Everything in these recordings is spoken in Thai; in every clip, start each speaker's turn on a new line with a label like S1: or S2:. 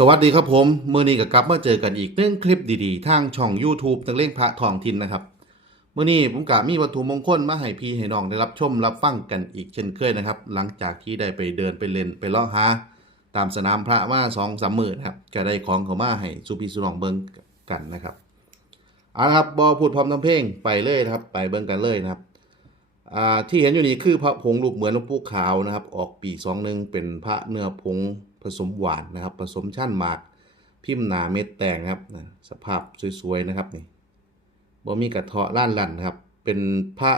S1: สวัสดีครับผม มือนี้ก็กลับมาเจอกันอีกหนึ่องคลิปดีๆ ทางช่อง YouTube ตังเล่งพระทองทินนะครับ มือนี้ผมกะมีวัตถุมงคลมาให้พี่ให้น้องได้รับชมรับฟังกันอีกเช่นเคยนะครับ หลังจากที่ได้ไปเดินไปเล่นไปเลาะหาตามสนามพระมาสองสามหมื่นครับก็ได้ของเขามาให้สุพีสุนองเบิ้งกันนะครับเอาละครับบอพูดพร้อมทำเพลงไปเลยนะครับ ไปเบิ้งกันเลยนะครับที่เห็นอยู่นี้คือพระผงรูปเหมือนหลวงปู่ขาวนะครับ ออกปีสองหนึ่งเป็นพระเนื้อผง ผสมหวานนะครับ ผสมชั้นหมาก พิมพ์หนาเม็ดแตงครับสภาพสวยๆนะครับนี่บ่มีกระเทาะล้านลันนะครับ เป็นพระ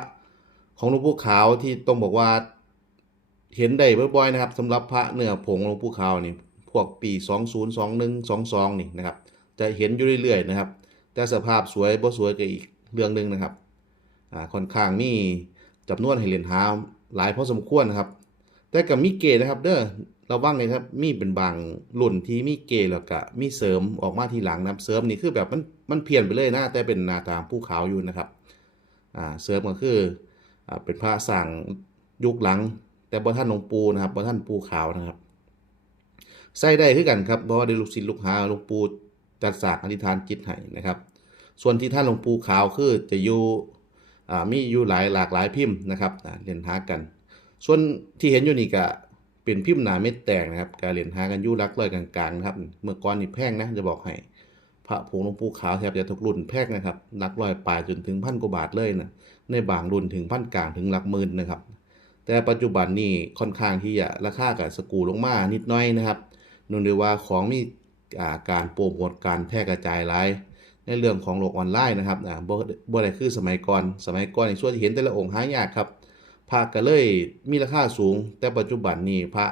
S1: ของหลวงปู่ขาวที่ต้องบอกว่าเห็นได้บ่อยๆนะครับสำหรับพระเนื้อผงหลวงปู่ขาวนี่พวกปี 2021 22 นี่นะครับ จะเห็นอยู่เรื่อยๆนะครับ แต่สภาพสวยบ่สวยก็อีกเรื่องหนึ่งนะครับอ่าค่อนข้างมีจำนวนให้เหรียญหาหลายพอสมควรนะครับ แต่กับมีเกนะครับเด้อ ระวังเลยครับ มีเป็นบางรุ่นที่มีเกแล้วก็มีเสริมออกมาทีหลังนะครับ เสริมนี่คือแบบมันมันเพี้ยนไปเลยนะ แต่เป็นนาตามผู้ขาวอยู่นะครับ อ่า เสริมก็คือ อ่า เป็นพระสั่งยุคหลัง แต่บ่ท่านหลวงปู่นะครับบ่ท่านปู่ขาวนะครับ ใส่ได้คือกันครับ เพราะว่าได้ลูกศิษย์ลูกหาหลวงปู่จัดสากอธิษฐานจิตให้นะครับ ส่วนที่ท่านหลวงปู่ขาวคือจะอยู่อ่ามีอยู่หลายหลากหลายพิมพ์นะครับอ่าเรียนหากัน ส่วนที่เห็นอยู่นี่ก็ เป็นพิมพ์หนาเม็ดแตกนะครับ การเหรียนหากันยู่รักเลยกลางๆนะครับ เมื่อก่อนนี่แพงนะจะบอกให้ พระผงหลวงปู่ขาวแทบจะทุกรุ่นแพงนะครับหลักร้อยปลายจนถึงพันกว่าบาทเลยนะ ในบางรุ่นถึงพันกลางถึงหลักหมื่นนะครับ แต่ปัจจุบันนี่ค่อนข้างที่จะราคากับสกูลงมานิดหน้อยนะครับนื่องด้วยว่าของมีอาการโปรโมทการแพร่กระจายหลายในเรื่องของโลกออนไลน์นะครับอ่าบ่บ่ได้คือสมัยก่อน สมัยก่อนในส่วนที่เห็นแต่ละองค์หายากครับ พระก็เลยมีราคาสูง แต่ปัจจุบันนี้พระ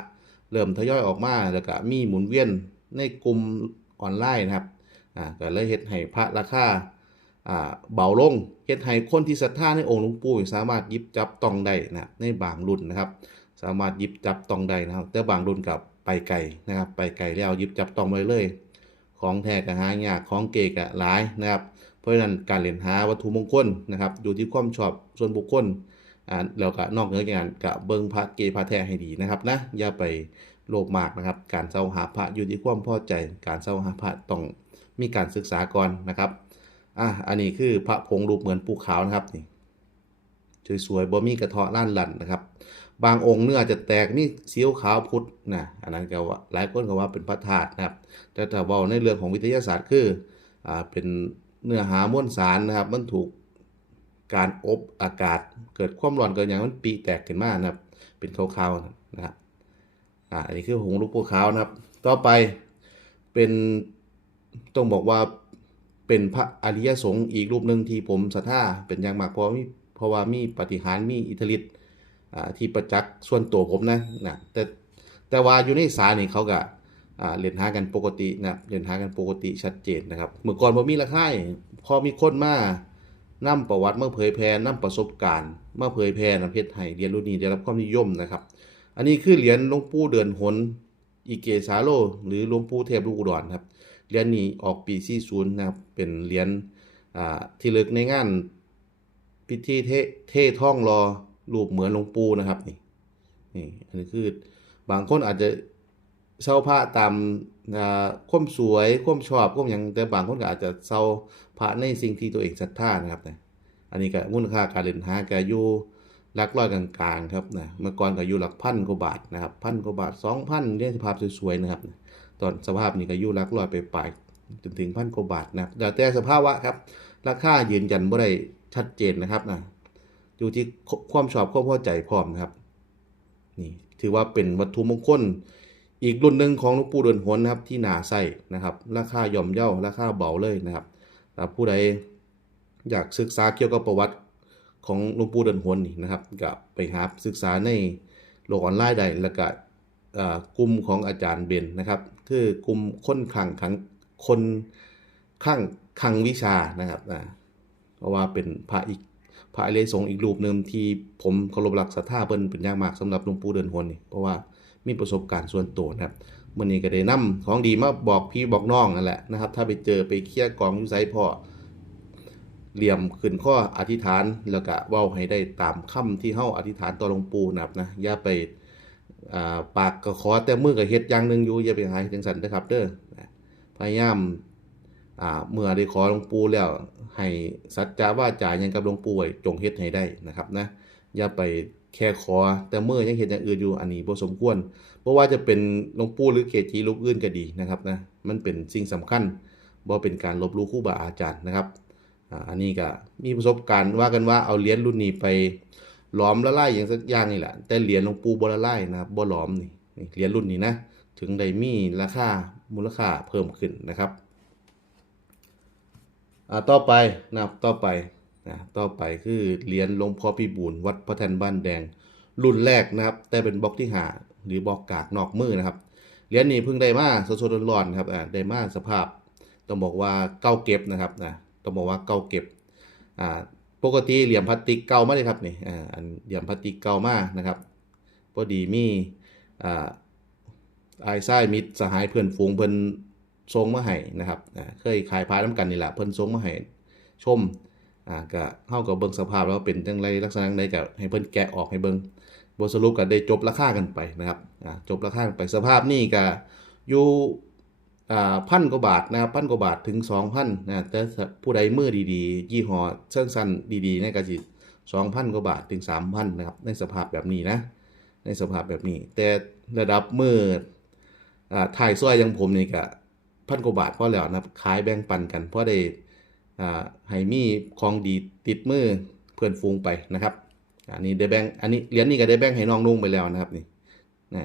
S1: เริ่มทยอยออกมาแล้วก็มีหมุนเวียนในกลุ่มออนไลน์นะครับอ่าก็เลยเฮ็ดให้พระราคาอ่าเบาลงเฮ็ดให้คนที่ศรัทธาในองค์หลวงปู่สามารถยิบจับต้องได้นะในบางรุ่นนะครับ สามารถยิบจับต้องได้นะครับ แต่บางรุ่นกับไปไกลนะครับ ไปไกลแล้วยิบจับต้องไว้เลย ของแท้ก็หายากของเก๋ก็หลายนะครับ เพราะฉะนั้นการเรียนหาวัตถุมงคลนะครับ อยู่ที่ความชอบส่วนบุคคล อ่าแล้วก็นอกเหนือจากนั้นก็เบิ่งพระเกพระแท้ให้ดีนะครับนะอย่าไปโลภมากนะครับ การเสาหาพระอยู่ที่ความพอใจ การเสาหาพระต้องมีการศึกษาก่อนนะครับอะอันนี้คือพระผงรูปเหมือนปูขาวนะครับนี่สวยๆบ่มีกระเทาะล้านหลันนะครับ บางองค์เนื้อจะแตกมีเสียวขาวพุทธนะอันนั้นก็ว่าหลายคนก็ว่าเป็นพระธาตุนะครับ แต่ถ้าว้าในเรื่องของวิทยาศาสตร์คืออ่าเป็นเนื้อหามวลสารนะครับ มันถูก การอบอากาศเกิดความร้อนเกิดอย่างมันปีแตกขึ้นมานะครับ เป็นขาวๆนะครับอ่าอันนี้คือหงลูกปูขาวนะครับ ต่อไปเป็นต้องบอกว่าเป็นพระอริยสงฆ์อีกรูปหนึ่งที่ผมศรัทธาเป็นอย่างมากเพราะมีเพราะว่ามีปฏิหารมีอิทธิฤทธิ์อ่าที่ประจักษ์ส่วนตัวผมนะนะแต่แต่ว่าอยู่ในสายนี่เขาก็อ่าเรียนหากันปกตินะเรียนหากันปกติชัดเจนนะครับเมื่อก่อนผมมีราคาพอมีคนมา นำประวัติมาเผยแพร่นำประสบการณ์มาเผยแพร่นะเพชรให้เหรียญรุ่นนี้ได้รับความนิยมนะครับ อันนี้คือเหรียญหลวงปู่เดือนหนอีเกสาโล หรือหลวงปู่เทพลูกอุดรครับเหรียญนี้ออกปี40นะครับเป็นเหรียญที่ลึกในงานพิธีเทเทท่องรอรูปเหมือนหลวงปู่นะครับนี่นี่อันนี้คือบางคนอาจจะ เช่าพระตามอ่มสวยความชอบความหยังแต่บางคนก็อาจจะเช่าพระในสิ่งที่ตัวเองศรัทธานะครับนะอันนี้ก็มูลค่าการเล่นหาก็อยู่หลักร้อยกลางๆครับนะเมื่อก่อนก็อยู่หลักพันกว่าบาทนะครับพันกว่าบาท2,000เรียกสภาพสวยๆนะครับ ตอนสภาพนี้ก็อยู่หลักร้อยไปปลายจนถึงพันกว่าบาทนะครับแล้วแต่สภาวะครับ ราคายืนยันบ่ได้ชัดเจนนะครับนะอยู่ที่ความชอบความพอใจพร้อมนะครับนี่ถือว่าเป็นวัตถุมงคล อีกรุ่นหนึ่งของหลวงปู่เดินหนนะครับ ที่หนาใส่นะครับ ราคาย่อมเย่าราคาเบาเลยนะครับถ้าผู้ใดอยากศึกษาเกี่ยวกับประวัติของหลวงปู่เดินหนนี่นะครับก็ไปหาศึกษาในโลกออนไลน์ได้แล้วก็กลุ่มของอาจารย์เบนนะครับ คือกลุ่มคนขังขังคนข้างขังวิชานะครับเพราะว่าเป็นพระอีกพระอริยสงอีกรูปหนึ่งที่ผมเคารพรักศรัทธาเพิ่นเป็นอย่างมากสำหรับหลวงปู่เดินหนนี่เพราะว่า มีประสบการณ์ส่วนตัวนะครับมื้อนี้ก็ได้นำของดีมาบอกพี่บอกน้องนั่นแหละนะครับ ถ้าไปเจอไปเคลียร์กองอยู่ไสพ่อเหลี่ยมขึ้นข้ออธิษฐานแล้วก็เว้าให้ได้ตามคำที่เฮาอธิษฐานต่อหลวงปู่นะครับนะอย่าไปาปากก็ขอแต่มือก็เฮ็ดอย่างหนึงอยู่อย่าไปหาเฮ็ดจังซั่นเด้อครับเด้อพยายามาเมื่อได้ขอหลวงปู่แล้ว ให้สัจจะว่าจ่าหยังกับหลวงปู่จงเฮ็ดให้ได้นะครับนะอย่าไป แค่ขอแต่เมื่อยังเฮ็ดอย่างอื่นอยู่อันนี้บ่สมควรเพราะว่าจะเป็นหลวงปู่หรือเกจิรูปอื่นก็ดีนะครับนะมันเป็นสิ่งสำคัญบ่เป็นการลบลู่ครูบาอาจารย์นะครับอันนี้ก็มีประสบการณ์ว่ากันว่าเอาเหรียญรุ่นนี้ไปหลอมละลายอย่างสักอย่างนี่แหละแต่เหรียญหลวงปู่บ่ละลายนะครับบ่หลอมนี่นี่เหรียญรุ่นนี้นะถึงได้มีราคามูลค่าเพิ่มขึ้นนะครับอ่าต่อไปนะครับต่อไป นะต่อไปคือเหรียญหลวงพ่อพี่บูลวัดพระแท่นบ้านแดง รุ่นแรกนะครับ แต่เป็นบล็อกที่หาหรือบล็อกกากนอกมือนะครับเหรียญนี้เพิ่งได้มาสดๆร้อนๆครับอ่าได้มาสภาพ ต้องบอกว่าเก่าเก็บนะครับนะต้องบอกว่าเก่าเก็บอ่าปกติเหลี่ยมพลาสติกเก่ามาเลยครับนี่อ่าอันเหลี่ยมพลาสติกเก่ามานะครับพอดีมีอ่าไอ้ไส้มิตรสหายเพื่อนฝูงเพิ่อนส่งมาให้นะครับเคยขายพายน้ำกันนี่แหละเพิ่อนส่งมาให้ชม อ่าก็เฮาก็เบิ่งสภาพแล้วเป็นจังไรลักษณะใดก็ให้เพิ่นแกะออกให้เบิ่งบทสรุปก็ได้จบราคากันไปนะครับอ่าจบราคากันไปสภาพนี่ก็อยู่อ่าพันกว่าบาทนะครับพันกว่าบาทถึง 2,000นะแต่ผู้ใดมือดีๆ ยี่ห้อเชิงสั้นดีๆนี่ก็สิ2,000กว่าบาทถึง 3,000นะครับในสภาพแบบนี้นะในสภาพแบบนี้ แต่ระดับมืออ่าถ่ายซอยอยังผมนี่ก็พันกว่าบาทพอแล้วนะครับขายแบ่งปันกันเพราะได้ อ่าให้มีของดีติดมือเพื่อนฟูงไปนะครับอันนี้ได้แบงอันนี้เหรียญนี่ก็ได้แบงให้น้องนุ่งไปแล้วนะครับนี่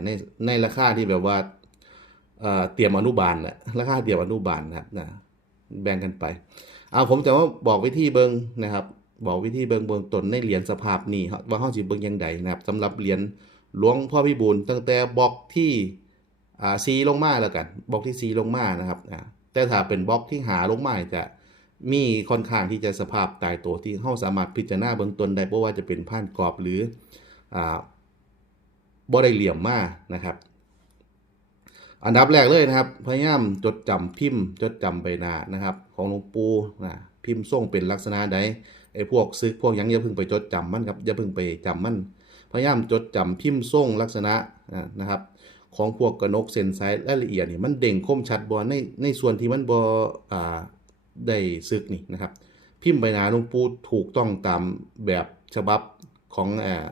S1: ในในราคาที่แบบว่าเตรียมอนุบาลนะราคาเตรียมอนุบาลนะครับนะแบ่งกันไปเอาผมจะว่าบอกวิธีเบิงนะครับ บอกวิธีเบิงเบิงตนในเหรียญสภาพนี้ว่าเฮาสิเบิงยังไงนะครับสำหรับเหรียญหลวงพ่อพิบูลตั้งแต่บล็อกที่ซีลงมาแล้วกันบล็อกที่ซีลงมานะครับแต่ถ้าเป็นบล็อกที่หาลงมาจะ มีค่อนข้างที่จะสภาพตายตัวที่เราสามารถพิจารณาเบื้องต้นได้เพราะว่าจะเป็นผ่านกรอบหรืออ่าบ่ได้เหลี่ยมมากนะครับ อันดับแรกเลยนะครับ พยายามจดจำพิมพ์ จดจำใบหน้านะครับ ของหลวงปู่นะพิมพ์ทรงเป็นลักษณะใดไอ้พวกซึกพวกยังอย่าเพิ่งไปจดจำมันครับอย่าเพิ่งไปจำมัน พยายามจดจำพิมพ์ทรงลักษณะนะครับ ของพวกกระนกเส้นสายรายละเอียดนี่มันเด่งคมชัดบ่ในในส่วนที่มันบอ่า ได้ซึกนี่นะครับ พิมพ์ใบหน้าหลวงปู่ถูกต้องตามแบบฉบับของอ่า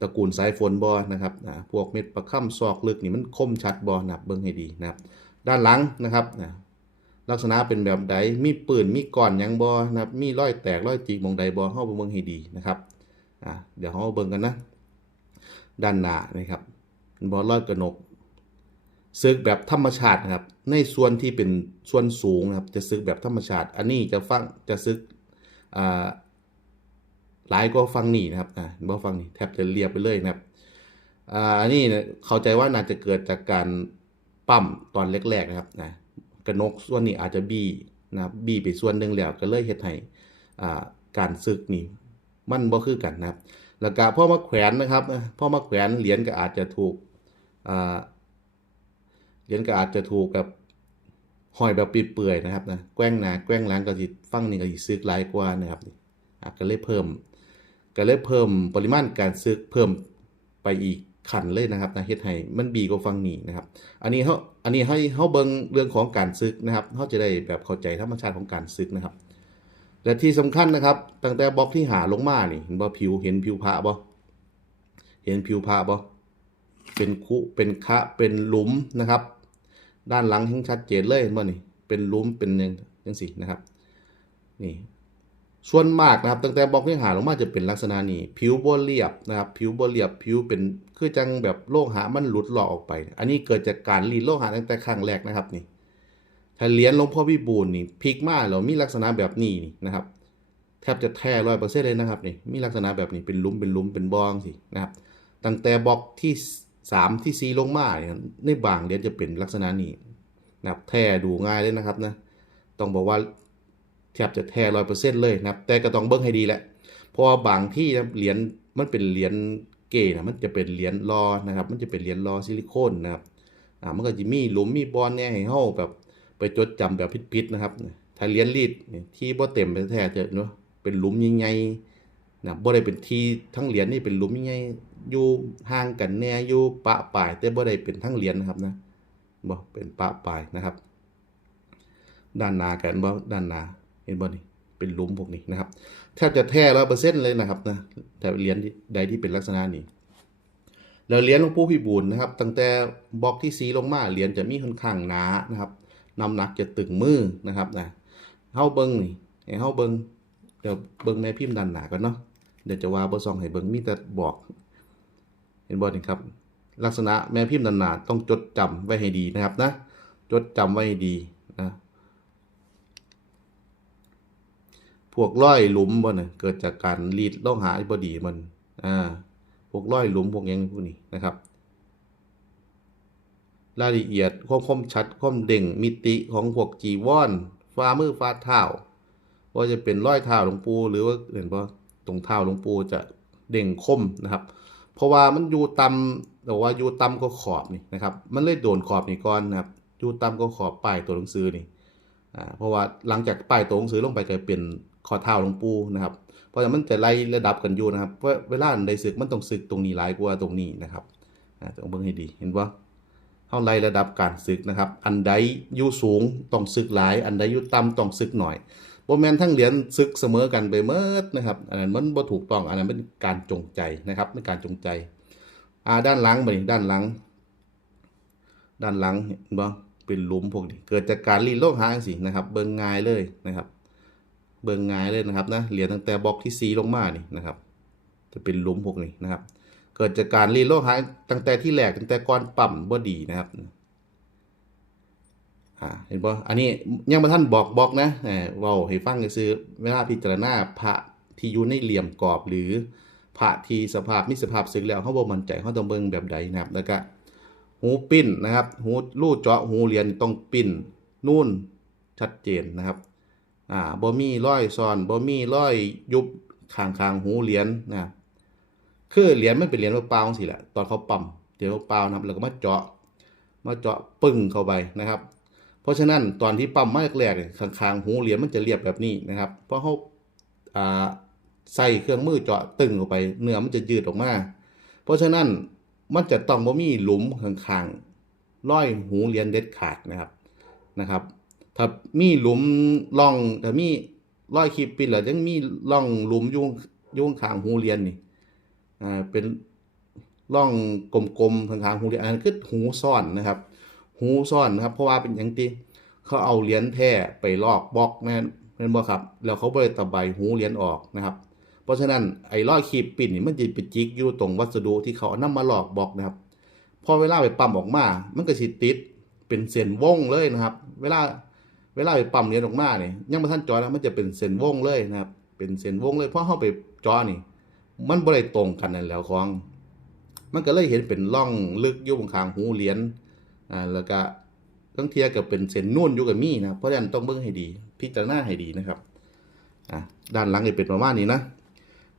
S1: ตระกูลสายฝนบ่นะครับอ่าพวกเม็ดประค่ำซอกลึกนี่มันคมชัดบ่นะครับเบิ่งให้ดีนะครับ ด้านหลังนะครับนะลักษณะเป็นแบบใดมีปืนมีก้อนยังบ่นะครับ มีร้อยแตกร้อยจิกหมองใดบ่เฮาไปเบิ่งให้ดีนะครับอ่าเดี๋ยวเฮาเบิ่งกันนะ ด้านหน้านะครับเป็นบ่รอยกระหนก ซึกแบบธรรมชาตินะครับ ในส่วนที่เป็นส่วนสูงนะครับ จะซึกแบบธรรมชาติ อันนี้จะฟังจะซึกอ่าหลายก็ฟังนี่นะครับอ่าบ่ฟังนี่แทบจะเรียบไปเลยนะครับอ่าอันนี้เข้าใจว่าน่าจะเกิดจากการปั๊มตอนแรกๆนะครับนะกระนกส่วนนี้อาจจะบี้นะครับบี้ไปส่วนหนึ่งแล้วก็เลยเฮ็ดให้อ่าการซึกนี่มันบ่คือกันนะครับ แล้วก็พ่อมาแขวนนะครับพ่อพ่อมาแขวนเหรียญก็อาจจะถูกอ่า เรียญก็อาจจะถูกกับหอยแบบเปื่อยนะครับนะแกว้งหนาแกว้งหลังก็สิฟังนี่ก็สิซึกหลายกว่านะครับอะก็เลยเพิ่ม ก็เลยเพิ่มปริมาณการซึกเพิ่มไปอีกขันเลยนะครับนะเฮ็ดให้มันบีกว่าฟังนี่นะครับ อันนี้เฮาอันนี้ให้เฮาเบิงเรื่องของการซึกนะครับเฮาจะได้แบบเข้าใจธรรมชาติของการซึกนะครับและที่สำคัญนะครับ ตั้งแต่บล็อกที่หาลงมานี่เห็นบ่ผิวเห็นผิวพระบ่เห็นผิวพระบ่เป็นคุเป็นคะเป็นหลุมนะครับ ด้านหลังเห็นชัดเจนเลยเห็นบ่นี่เป็นลุมเป็นย่างจังซี่นะครับนี่ส่วนมากนะครับ ตั้งแต่บล็อกที่หาลงมาจะเป็นลักษณะนี้ ผิวบ่เรียบนะครับ ผิวบ่เรียบผิวเป็นคือจังแบบโลหะมันหลุดหลอออกไป อันนี้เกิดจากการรีดโลหะตั้งแต่ครั้งแรกนะครับนี่ถ้าเหรียญหลวงพ่อพี่บูลนี่พิกมาแล้วมีลักษณะแบบนี้นี่นะครับ แทบจะแท้ร้อยเปอร์เซ็นต์เลยนะครับนี่มีลักษณะแบบนี้เป็นลุมเป็นลุมเป็นบองสินะครับ ตั้งแต่บล็อกที่ สามที่สี่ลงมาเนี่ยในบางเหรียญจะเป็นลักษณะนี้นะครับแท้ดูง่ายเลยนะครับนะต้องบอกว่าแทบจะแท้ร้อยเปอร์เซ็นต์เลยนะครับ แต่ก็ต้องเบิ้งให้ดีแหละเพราะาบางที่นะเหรียญมันเป็นเหรียญเก๋นะมันจะเป็นเหรียญรอนะครับ มันจะเป็นเหรียญรอซิลิโคนนะครับอ่ามันก็จะมีหลุมมีบอลเนี่ยให้เฮาแบบไปจดจำแบบผิดๆนะครับถ้าเหรียนรีดที่บ่เต็มไปแท้ๆเจอเนาะเป็นหลุมใหญ่ๆ นะบ่ได้เป็นที่ทั้งเหรียญนี่เป็นหลุมใหญ่อยู่ห่างกันแน่อยู่ปะปลายแต่บ่ได้เป็นทั้งเหรียญนะครับนะบ่เป็นปะปลายนะครับ ด้านหน้ากันบ่ด้านหน้าเห็นบ่นี่เป็นหลุมพวกนี้นะครับแทบจะแท้ร้อยเปอร์เซ็นต์เลยนะครับนะแต่เหรียญใดที่เป็นลักษณะนี้แล้วเหรียญหลวงปู่พิบูลนะครับ ตั้งแต่บล็อกที่สีลงมาเหรียญจะมีค่อนข้างหนานะครับน้ำหนักจะตึงมือนะครับนะเฮาเบิ่งนี่ให้เฮาเบิ่งเดี๋ยวเบิ่งแม่พิมพ์ด้านหนากันเนาะ เดี๋ยวจะว่าบ่ส่องให้เบิ่งมีแต่บอก เห็นบ่นี่ครับ ลักษณะแม่พิมพ์ด้านหนาต้องจดจำไว้ให้ดีนะครับนะ จดจำไว้ให้ดีนะ พวกร้อยหลุมบ่เนี่ยเกิดจากการรีดล่องหาบดีมันอ่าพวกร้อยหลุมพวกยังพวกนี้นะครับรายละเอียดความคมชัดความเด่งมิติของพวกจีวรฝ่ามือฝ่าเท้าว่าจะเป็นร้อยเท้าหลวงปู่หรือว่าเห็นป่ ตรงเท้าหลวงปู่จะเด่งคมนะครับ เพราะว่ามันอยู่ต่ำแต่ว่าอยู่ต่ำก็ขอบนี่นะครับ มันเลยโดนขอบนี่ก่อนนะครับอยู่ต่ำก็ขอบป้ายตัวหนังสือนี่อ่าเพราะว่าหลังจากป้ายตัวหนังสือลงไปก็เป็นข้อเท้าหลวงปู่นะครับ เพราะฉะนั้นมันจะไล่ระดับกันอยู่นะครับเพราะเวลาอันใดศึกมันต้องศึกตรงนี้หลายกว่าตรงนี้นะครับอ่าต้องเบิ่งให้ดีเห็นว่าเฮาไล่ระดับการศึกนะครับ อันใดอยู่สูงต้องศึกหลาย อันใดอยู่ต่ำต้องศึกหน่อย บ่แมนทั้งเหรียญศึกเสมอกันไปเมิดนะครับอันนั้นมันบ่ถูกต้องอันนั้นเป็นการจงใจนะครับเป็นการจงใจอ่าด้านหลังบัดนี้ด้านหลัง ด้านหลังเห็นบ่เป็นหลุมพวกนี้เกิดจากการรีดโลหะจังซี่นะครับ เบิ่งง่ายเลยนะครับ เบิ่งง่ายเลยนะครับนะเหรียญตั้งแต่บล็อกที่ 4 ลงมานี่นะครับ จะเป็นหลุมพวกนี้นะครับ เกิดจากการรีดโลหะตั้งแต่ที่แรกตั้งแต่ก่อนปั๊มบ่ดีนะครับ อ่าเห็นบ่อันนี้ยังบ่ทันบอกบอกนะเว้าให้ฟังซื่อเวลาพิจารณาพระที่อยู่ในเหลี่ยมกรอบหรือพระที่สภาพมีสภาพสึกแล้วเฮาบ่มั่นใจเฮาต้องเบิ่งแบบใดนะครับแล้วก็หูปิ้นนะครับหูรูเจาะหูเหรียญต้องปิ้นนู่นชัดเจนนะครับอ่าบ่มีร้อยซ้อนบ่มีร้อยยุบข้างหูเหรียญนะครับคือเหรียญมันเป็นเหรียญเปล่าสิแหละตอนเขาปั๊มเหรียญเปล่านะครับแล้วก็มาเจาะมาเจาะปึ้งเข้าไปนะครับ เพราะฉะนั้นตอนที่ปั๊มมาแรกๆเนี่ยข้างๆหูเหรียญมันจะเรียบแบบนี้นะครับ เพราะเขาใส่เครื่องมือเจาะตึงเข้าไป เนื้อมันจะยืดออกมา เพราะฉะนั้นมันจะต้องบ่มีหลุมข้างๆร้อยหูเหรียญเด็ดขาดนะครับนะครับ ถ้ามีหลุมร่องถ้ามีร้อยขีดปิดแล้วยังมีร่องหลุมยุ่งยุ่งข้างหูเหรียญนี่อ่าเป็นร่องกลมๆทางทางๆหูเหรียญอันนั้นคือหูซ่อนนะครับ หูซ่อนนะครับ เพราะว่าเป็นอย่างที่เขาเอาเหรียญแท้ไปลอกบล็อกนั่นเป็นบ่ครับ แล้วเขาบ่ไปตะไบหูเหรียญออกนะครับ เพราะฉะนั้นไอ้รอยขีดปิ่นนี่มันจะไปจิกอยู่ตรงวัสดุที่เขาเอานำมาลอกบล็อกนะครับพอเวลาไปปั๊มออกมา มันก็สิติดเป็นเส้นวงเลยนะครับ เวลาเวลาไปปั๊มเหรียญออกมาเนี่ยยังบ่ทันจอแล้วมันจะเป็นเส้นวงเลยนะครับ เป็นเส้นวงเลยเพราะเฮาไปจอนี่ มันบ่ได้ตรงกันนั่นแหล้วของ มันก็เลยเห็นเป็นร่องลึกอยู่บนข้างหูเหรียญ อ่าแล้วก็บางเทียก็เป็นเส้นนุ่นอยู่กับมีนะเพราะฉะนั้นต้องเบิ่งให้ดี พิจารณาให้ดีนะครับอ่าด้านหลังนี่เป็นประมาณนี้นะ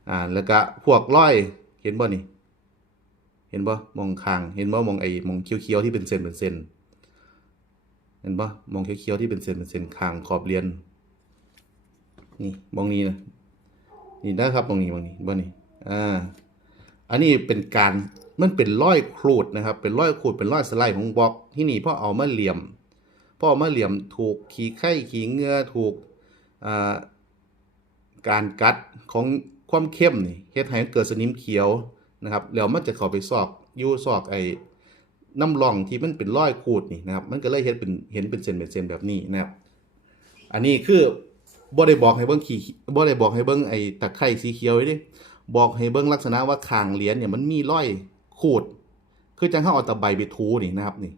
S1: อ่าแล้วก็พวกร้อยเห็นบ่นี่ เห็นบ่มองข้างเห็นบ่มองไอ้มองเขียวๆที่เป็นเส้นเป็นเส้นเห็นบ่มองเขียวๆที่เป็นเส้นเป็นเส้นข้างขอบเรียญนี่มองนี้นะนี่นะครับตรงนี้ตรงนี้บ่นี่อ่าอันนี้เป็นการ มันเป็นร้อยครูดนะครับ เป็นร้อยครูดเป็นร้อยสไลด์ของบล็อกที่นี่พ่อเอามาเหลี่ยมพ่อเอามาเหลี่ยมถูกขีไข่ขีเงือถูกการกัดของความเข้มนี่เฮ็ดให้เกิดสนิมเขียวนะครับแล้วมันจะเข้าไปซอกอยู่ซอกไอ้น้ำร่องที่มันเป็นร้อยขูดนี่นะครับ มันก็เลยเห็นเป็นเห็นเป็นเส้นเป็นเส้นแบบนี้นะครับ อันนี้คือบ่ได้บอกให้เบิ่งขีบ่ได้บอกให้เบิ่งไอ้ตะไคร่สีเขียวเดิบอกให้เบิ่งลักษณะว่าคางเหรียญเนี่ยมันมีรอย ขูด คือจังเฮาเอาตะไบไปทูนี่นะครับนี่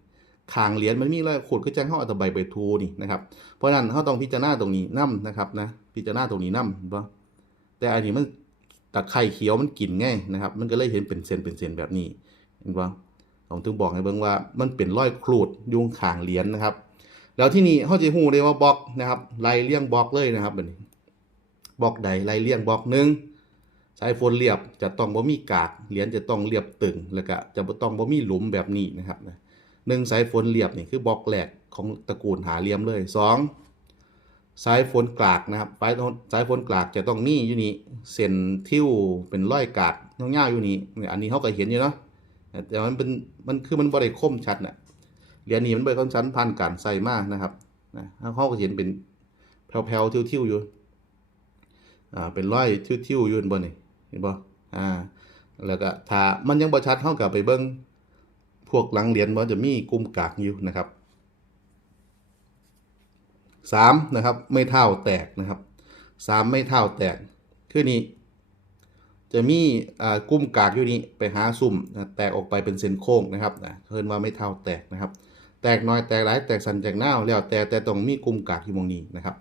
S1: คางเหรียญมันมีรอยขูดคือจังเฮาเอาตะไบไปทูนี่นะครับเพราะฉะนั้นเฮาต้องพิจารณาตรงนี้นํนะครับนะพิจารณาตรงนี้นํเห็นบ่แต่อันนี้มันตะไคร่เขียวมันกินง่ายนะครับ มันก็เลยเห็นเป็นเส้นเป็นเส้นแบบนี้เห็นบ่ผมถึงบอกให้เบิ่งว่ามันเป็นรอยขูดยุงคางเหรียญนะครับ แล้วที่นี่เฮาจะฮู้ได้ว่าบล็อกนะครับไล่เรียงบล็อกเลยนะครับแบัดนี้บล็อกใดไล่เรียงบล็อกหนึ่ง สายฝนเรียบจะต้องบ่มีกากเหรียญจะต้องเรียบตึงแล้วก็จะต้องบ่มีหลุมแบบนี้นะครับนะหนึ่งสายฝนเรียบนี่คือบล็อกแรกของตระกูลหาเหลี่ยมเลยสองสายฝนกลากนะครับสายสายฝนกลากจะต้องมีอยู่นี่เส้นทิ่วเป็นร้อยกากยาวๆอยู่นี่อันนี้เขาก็เห็นอยู่เนาะแต่มันเป็นมันคือมันบ่ได้คมชัดน่ะเหรียญนี้มันเป็นคมชัดผ่านการใส่มากนะครับนะเขาก็เห็นเป็นแผ่วๆทิ่วๆอยู่อ่าเป็นร้อยทิ่วๆอยู่บนนี่ เห็นบ่อ่าแล้วก็ถ้ามันยังบ่ชัดเฮาก็ไปเบิ่งพวกหลังเหรียญบ่จะมีกลุ่มกากอยู่นะครับสามนะครับไม่เท่าแตกนะครับสามไม่เท่าแตกคือนี่จะมีอ่ากลุ่มกากอยู่นี่ไปหาซุ่มแตกออกไปเป็นเส้นโค้งนะครับนะเพิ่นว่าไม่เท่าแตกนะครับ แตกน้อยแตกหลายแตกสันแตกหน้าแล้วแต่แต่ต้องมีกลุ่มกากอยู่มองนี้นะครับ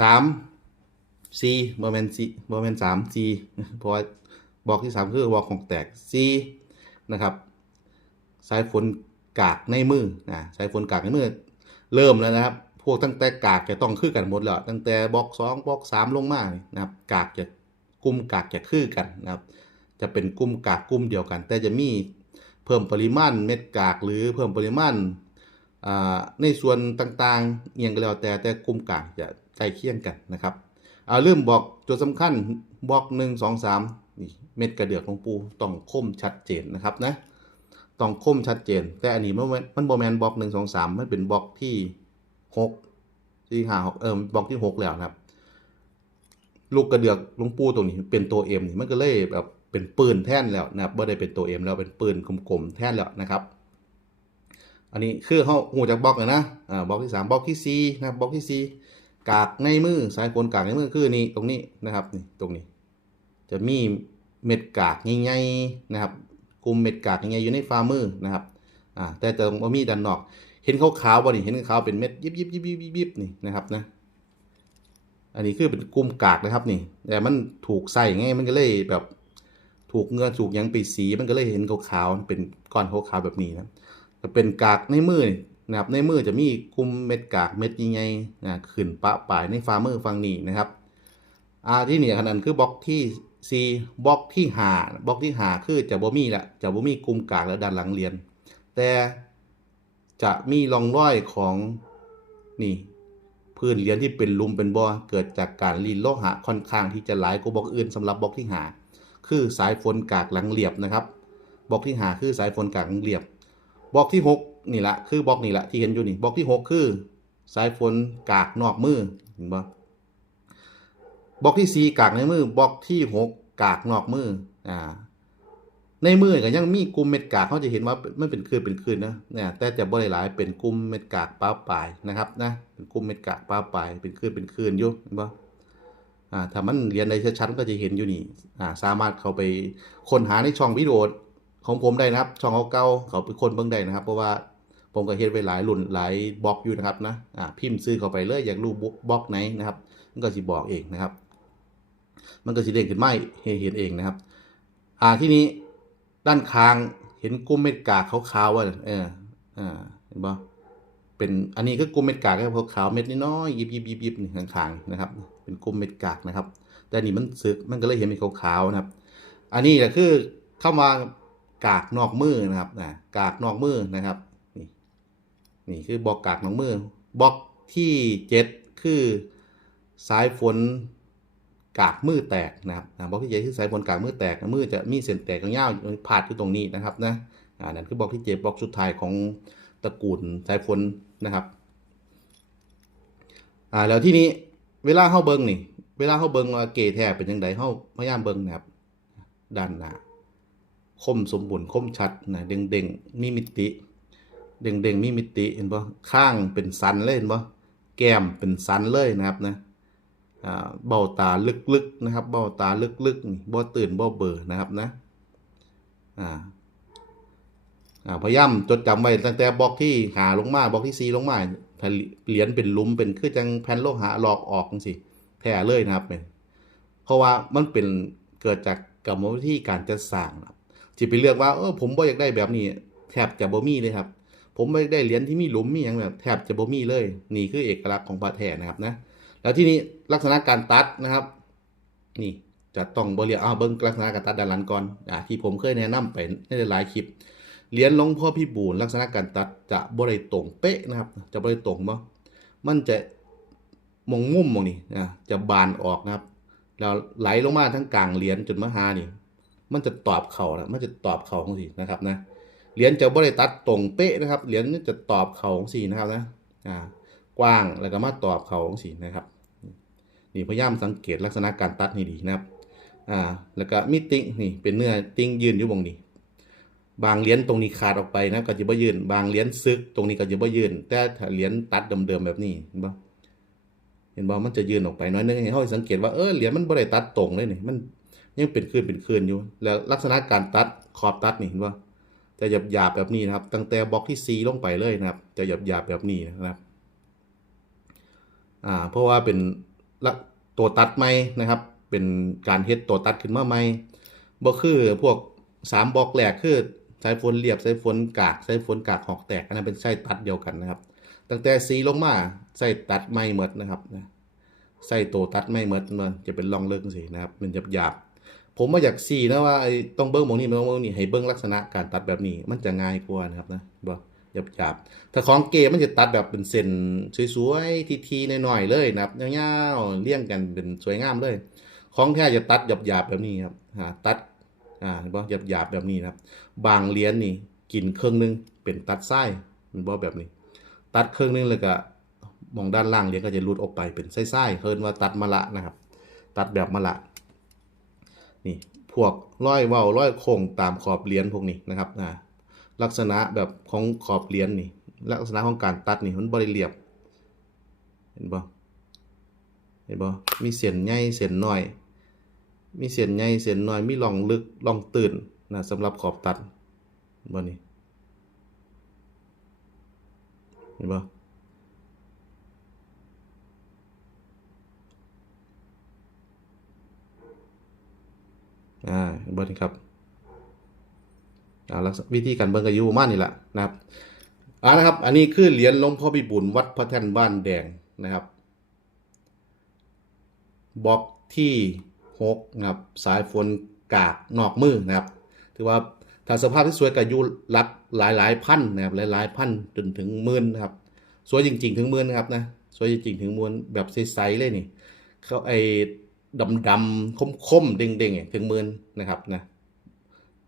S1: สาม C บอแมน C บอแมนสาม G เพราะบล็อกที่สามคือวอลของแตก C นะครับสายฝนกากในมือนะสายฝนกากในมือ เริ่มแล้วนะครับ พวกตั้งแต่กากจะต้องคือกันหมดแล้ว ตั้งแต่บล็อกสองบล็อกสามลงมานี่นะครับ กากจะกลุ่มกากจะคือกันนะครับ จะเป็นกลุ่มกากกลุ่มเดียวกัน แต่จะมีเพิ่มปริมาณเม็ดกากหรือเพิ่มปริมาณในส่วนต่างๆเอียงก็แล้วแต่แต่กลุ่มกากจะใกล้เคียงกันนะครับ อ่าลืมบอกจุดสำคัญบล็อกหนึ่งสองสามนี่เม็ดกระเดือกของปูต้องคมชัดเจนนะครับนะต้องคมชัดเจน แต่อันนี้มันมันโบแมนบล็อกหนึ่งสองสามมันเป็นบล็อกที่หกที่หาหกเออบล็อกที่หกแล้วนะครับ ลูกกระเดือกลงปูตรงนี้เป็นตัวเอ็มนี่มันก็เลยแบบเป็นปืนแท่นแล้วนะครับไม่ได้เป็นตัวเอ็มแล้วเป็นปืนกลมๆแท่นแล้วนะครับอันนี้คือเขาหูจากบล็อกเลยนะอ่าบล็อกที่สามบล็อกที่สี่นะบล็อกที่สี่ กากในมือสายฝนกากในมือคือนี่ตรงนี้นะครับนี่ตรงนี้ จะมีเม็ดกากใหญ่ๆนะครับ กลุ่มเม็ดกากใหญ่ๆอยู่ในฝ่ามือนะครับอ่าแต่จะบ่มีด้านนอก เห็นขาวๆบ่นี่เห็นขาวเป็นเม็ดยิบยิบยิบยิบยิบนี่นะครับนะอันนี้คือเป็นกลุ่มกากนะครับนี่ แต่มันถูกใส่ไงมันก็เลยแบบถูกเงือถูกยังไปสีมันก็เลยเห็นขาวๆเป็นก้อนขาวๆแบบนี้นะแต่เป็นกากในมือ นะครับในมือจะมีกลุ่มเม็ดกากเม็ดยังไงนะขึ้นปะปลายในฝ่ามือฝั่งนี้นะครับอ่าที่นี่ขนาดคือบล็อกที่ C บล็อกที่หาบล็อกที่หาคือจะบ่มีละจะบ่มีกลุ่มกากแล้วด้านหลังเรียน แต่จะมีร่องรอยของนี่พื้นเรียญที่เป็นลุมเป็นบ่อเกิดจากการลีนโลหะค่อนข้างที่จะหลายกว่าบล็อกอื่นสำหรับบล็อกที่หาคือสายฝนกากหลังเรียบนะครับบล็อกที่หาคือสายฝนกากหลังเรียบบล็อกที่หก นี่ละคือบล็อกนี่ละที่เห็นอยู่นี่บล็อกที่หกคือสายฝนกากนอกมือเห็นบ่บล็อกที่สี่กากในมือบล็อกที่หกกากนอกมืออ่าในมือก็ยังมีกลุ่มเม็ดกากเขาจะเห็นว่ามันเป็นคืนเป็นคืนนะเนี่ยแต่จะบ่ได้หลายเป็นกลุ่มเม็ดกากป้าปลายนะครับนะเป็นกลุ่มเม็ดกากป้าปลายเป็นคืนเป็นคืนอยู่เห็นบ่อ่าถ้ามันเรียนได้ชัดๆก็จะเห็นอยู่นี่อ่าสามารถเข้าไปค้นหาในช่องวิดีโอของผมได้นะครับ ช่องเก่าๆเขาไปค้นเบิ่งได้นะครับ เพราะว่า ผมก็เฮ็ดไว้หลายรุ่นหลายบล็อกอยู่นะครับนะอ่าพิมพ์ซื้อเข้าไปเลยอยากรู้บล็อกไหนนะครับ มันก็สิบอกเองนะครับ มันก็สิเด้งขึ้นมาให้เห็นเองนะครับ อ่าที่นี้ด้านข้างเห็นกลุ่มเม็ดกากขาวๆว่าเอออ่าเห็นบ่เป็นอันนี้คือกลุ่มเม็ดกากขาวๆเม็ดน้อยๆยิบยิบยิบยิบนี่ข้างๆนะครับ เป็นกลุ่มเม็ดกากนะครับ แต่นนี่มันสึกมันก็เลยเห็นเป็นขาวๆนะครับ อันนี้ก็คือเข้ามากากนอกมือนะครับนะกากนอกมือนะครับ นี่คือบล็อกกากนอกมือบล็อกที่เจ็ดคือสายฝนกากมือแตกนะครับบล็อกที่เจ็ดคือสายฝนกากมือแตกมือจะมีเส้นแตกยาวๆพาดอยู่ตรงนี้นะครับนะอ่านั่นคือบล็อกที่เจ็ดบล็อกสุดท้ายของตระกูลสายฝนนะครับอ่าแล้วที่นี้เวลาเข้าเบิงนี่ เวลาเข้าเบิงว่าเกแท้เป็นยังไงเข้าพยายามเบิงนะครับด้านหน้าคมสมบูรณ์คมชัดนะเด้งเด้งๆมีมิติ เด้งเด้งๆมีมิติเห็นปะข้างเป็นสันเลยเห็นปะแก้มเป็นสันเลยนะครับนะอ่าเบ้าตาลึกๆนะครับ เบ้าตาลึกๆนี่บ่ตื่นบ่เบื่อนะครับนะอ่าอ่าพยายามจดจำไว้ตั้งแต่บล็อกที่หาลงมาบล็อกที่ซีลงมาเหรียญเป็นลุมเป็นคือจังแผ่นโลหะหลอกออกจังซี่แท้เลยนะครับเนี่ยเพราะว่ามันเป็นเกิดจากกรรมวิธีการจัดสร้างนะครับสิไปเลือกว่าเออผมบ่อยากได้แบบนี้แทบจะบ่มีเลยครับ ผมบ่ได้เหรียญที่มีหลุมมีหยังแบบแทบจะบ่มีเลย นี่คือเอกลักษณ์ของพระแท้นะครับนะ แล้วที่นี้ลักษณะการตัดนะครับ นี่จะต้องบริเอาเบิ้งลักษณะการตัดด้านหลังก่อนอ่าที่ผมเคยแนะนำไปในหลายคลิปเหรียญหลวงพ่อพี่บูนลักษณะการตัดจะบริตรงเป๊ะนะครับ จะบริตรงบ่มันจะมองมุมมองนี่นะจะบานออกนะครับแล้วไหลลงมาทั้งกลางเหรียญจนมหานี่ มันจะตอบเข่าแล้วมันจะตอบเข่าของสินะครับนะ เหรียญจะบริตัดตรงเป๊ะนะครับ เหรียญจะตอบเข่าของสีนะครับนะอ่ากว้างแล้วก็มาตอบเข่าของสีนะครับนี่พยายามสังเกตลักษณะการตัดให้ดีนะครับอ่าแล้วก็มีติ้งนี่เป็นเนื้อติ้งยืนอยู่บงนี้ บางเหรียญตรงนี้ขาดออกไปนะก็จะบ่ยืน บางเหรียญซึกตรงนี้ก็จะบ่ยืน แต่เหรียญตัดเดิมๆแบบนี้เห็นบ่เห็นบ่มันจะยืนออกไปน้อยนึงให้เฮาสังเกตว่าเออเหรียญมันบ่ได้ตัดตรงเลยนี่มันยังเป็นคืนเป็นคืนอยู่ แล้วลักษณะการตัดขอบตัดนี่เห็นบ่ จะหยาบหยาบแบบนี้นะครับ ตั้งแต่บล็อกที่ C ลงไปเลยนะครับ จะหยาบหยาบแบบนี้นะครับ อ่า เพราะว่าเป็นละตัวตัดใหม่นะครับ เป็นการเฮ็ดตัวตัดขึ้นมาใหม่บ่คือพวกสามบล็อกแรกคือสายฝนเรียบสายฝนกากสายฝนกากหอกแตกอันนั้นเป็นไส้ตัดเดียวกันนะครับ ตั้งแต่สีลงมาไส้ตัดไม่เหมดนะครับนะไส้โตตัดไม่เหมดมันจะเป็นร่องเลิกสินะครับ มันหยาบหยาบ ผมมาอยากสีนะว่าไอ้ต้องเบิ้งมองนี้เบิ้งมองนี้ให้เบิ้งลักษณะการตัดแบบนี้ มันจะง่ายกว่านะครับนะบ่หยาบหยาบถ้าของเกมันจะตัดแบบเป็นเส้นสวยๆทีๆหน่อยๆเลยนะครับยาวๆเรียงกันเป็นสวยงามเลย ของแท้จะตัดหยาบๆแบบนี้ครับตัดอ่าเห็นบ่หยาบแบบนี้นะครับ บางเหรียญนี่กินเครึ่องหนึงเป็นตัดไส้มันบ่แบบนี้ ตัดเครึ่องหนึงแล้วก็มองด้านล่างเหรียญก็จะหลุดออกไปเป็นไส้ๆเคินว่าตัดมะละนะครับ ตัดแบบมะละ นี่พวกร้อยเว้าร้อยโค้งตามขอบเหรียญพวกนี้นะครับอ่าลักษณะแบบของขอบเหรียญนี่ ลักษณะของการตัดนี่มันบ่ได้เรียบ เห็นบ่เห็นบ่มีเส้นใหญ่เส้นน้อย มีเส้นใหญ่เส้นน้อยมีร่องลึกร่องตื่นนะสำหรับขอบตัดเห็นบ่นี่เห็นบ่ อ่าเห็นบ่นี่ครับอ่าลักษณะวิธีการเบิ่งก็อยู่มานี้แหละนะครับอ่านะครับ อันนี้คือเหรียญหลวงพ่อพิบูลวัดพระแท่นบ้านแดงนะครับบล็อกที่6นะครับสายฝนกากนอกมือนะครับ ถือว่าถ้าสภาพที่สวยกับยูหลักหลายหลายพันนะครับหลายหลายพันจนถึงหมื่นนะครับ สวยจริง ๆ ถึงหมื่นนะครับนะสวยจริงๆถึงหมื่นแบบใสๆเลยนี่เขาไอ ดำดำคมคมๆเด้งเด้งๆถึงหมื่นนะครับนะ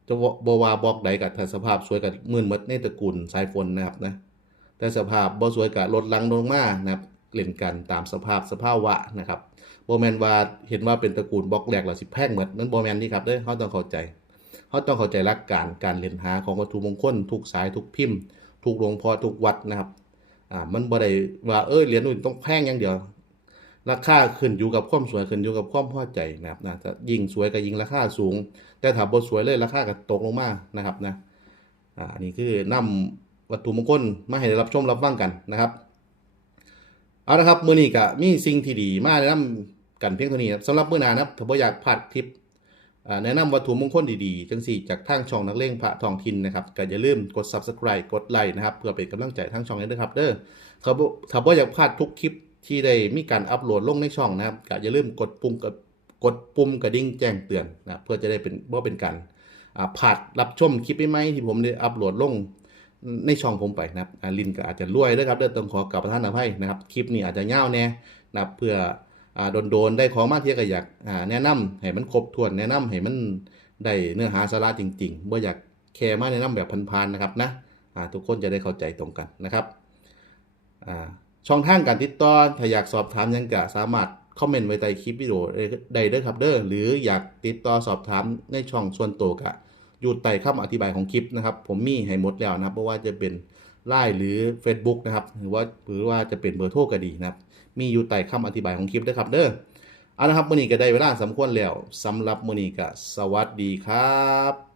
S1: จะบวาบอกใดกับถ้าสภาพสวยกับมื่นหมดในตระกูลสายฝนนะครับนะแต่สภาพบ่สวยกับลดลังลงมานะครับเล่นกันตามสภาพสภาวะนะครับบ่แมนว่าเห็นว่าเป็นตระกูลบล็อกแรกแล้วสิแพงหมดนั้นบ่แมนนี่ครับเด้อเฮาต้องเข้าใจเฮาต้องเข้าใจหลักการการเล่นหาของวัตถุมงคลทุกสายทุกพิมพ์ทุกหลวงพ่อทุกวัดนะครับอ่ามันบ่ได้ว่าเออเหรียญนู่นต้องแพงอย่างเดียว ราคาขึ้นอยู่กับความสวยขึ้นอยู่กับความพอใจนะครับนะถ้ายิ่งสวยก็ยิ่งราคาสูง แต่ถ้าบ่สวยเลยราคาก็ตกลงมานะครับนะอ่านนี้คือนำวัตถุมงคลมาให้ได้รับชมรับฟังกันนะครับเอาละครับมื้อนี้ก็มีสิ่งที่ดีมาแนะนำกันเพียงเท่านี้สำหรับมื้อหน้านะครับถ้าบ่อยากพลาดคลิปแนะนำวัตถุมงคลดีๆ จังสี่จากทางช่องนักเลงพระทองทินนะครับก็อย่าลืมกด Subscribe กดไลค์นะครับ เพื่อเป็นกำลังใจทางช่องนี้ด้วยครับเด้อถ้าบ่ถ้าบ่อยากพลาดทุกคลิป ที่ได้มีการอัปโหลดลงในช่องนะครับก็อย่าลืมกดปุ่มกับกดปุ่มกระดิ่งแจ้งเตือนนะเพื่อจะได้เป็นบ่เป็นการอ่าดรับชมคลิปใหม่ๆที่ผมได้อัปโหลดลงในช่องผมไปนะครับลินก็อาจจะรวยด้วยครับเด้อต้องขอกลับประทานอภัยนะครับคลิปนี้อาจจะยาวแน่นะเพื่ออ่าโดนๆได้ของมาเทียก็อยากแนะนำให้มันครบถ้วนแนะนำให้มันได้เนื้อหาสาระจริงๆบ่ออยากแค่มาแนะนำแบบพันๆนะครับนะทุกคนจะได้เข้าใจตรงกันนะครับอ่า ช่องทางการติดต่อถ้าอยากสอบถามยังก็สามารถคอมเมนต์ไว้ใต้คลิปวิดีโอใดเด้อครับเด้อหรืออยากติดต่อสอบถามในช่องส่วนตัวก็อยู่ใต้คำอธิบายของคลิปนะครับ ผมมีให้หมดแล้วนะครับเพราะว่าจะเป็นไลน์หรือ Facebook นะครับหรือว่าหรือว่าจะเป็นเบอร์โทรก็ดีนะครับ มีอยู่ใต้คำอธิบายของคลิปด้ครับเด้อเอาละครับมื้อนี้ก็ได้เวลาสมควรแล้วสำหรับมื้อนี้ก็สวัสดีครับ